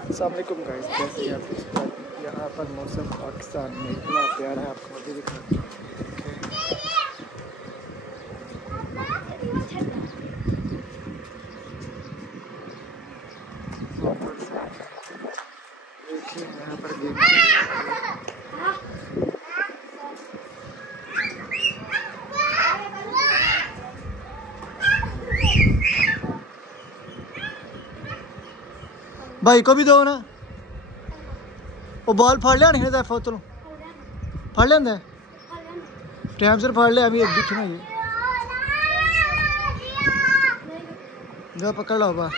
अस्सलाम वालेकुम गाइस, जैसे आप यहाँ पर मौसम पाकिस्तान में इतना प्यारा है, आपको अभी दिखाते हैं। देखिए यहाँ पर भाई को भी दो ना, वो बॉल फाड़ लिया नहीं था फोतल फाड़ लेंदा टाइम से फाड़ लिया। अभी एक दिखना ये जो पकड़ लो बा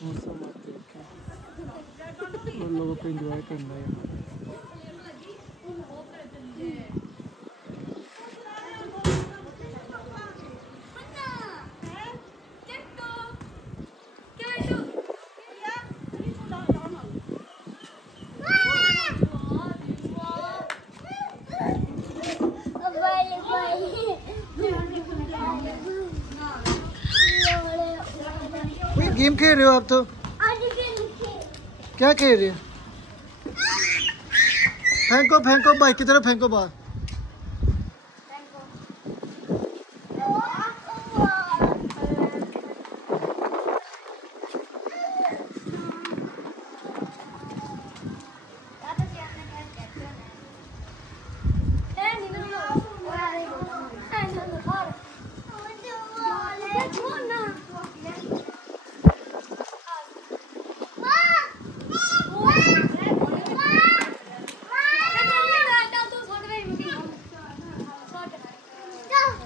मौसम आप देखें और लोगों को एंजॉय करना है। गेम खेल रहे हो आप? तो क्या खेल रहे हो? फेंको फेंको बाइक की तरफ फेंको बाहर।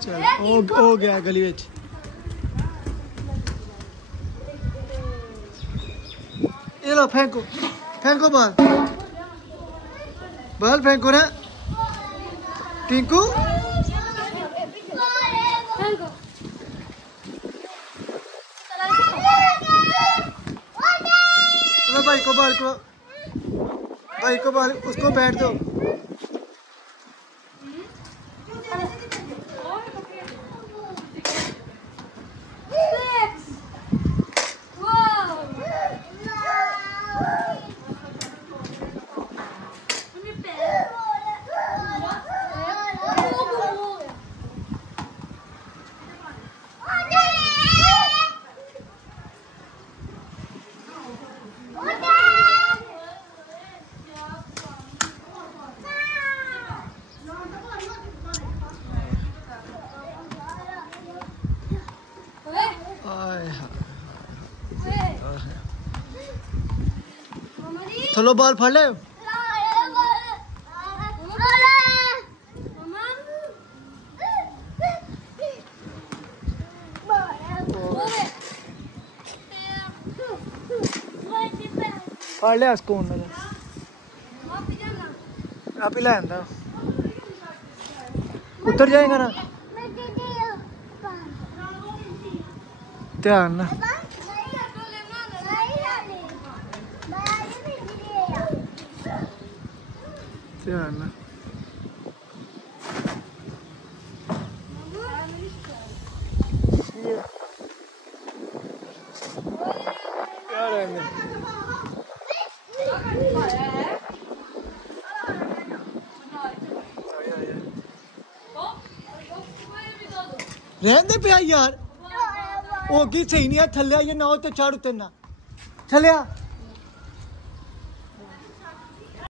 चल हो गया गली विच। ये लो फेंको फेंको बाहर बाहर फेंको ना टिंकू। चलो भाई को बाहर करो, भाई को बाहर, उसको बैठ दो। चलो बॉल फाड़ ले। फाड़ ले उसको आप ही ले उतर जाएगा ना, ध्यान ना। ध्यान ना क्या रहने रहने पे यार, वो की सही नहीं है। थले ये ना हो तो चढ़ उतरना। चलिया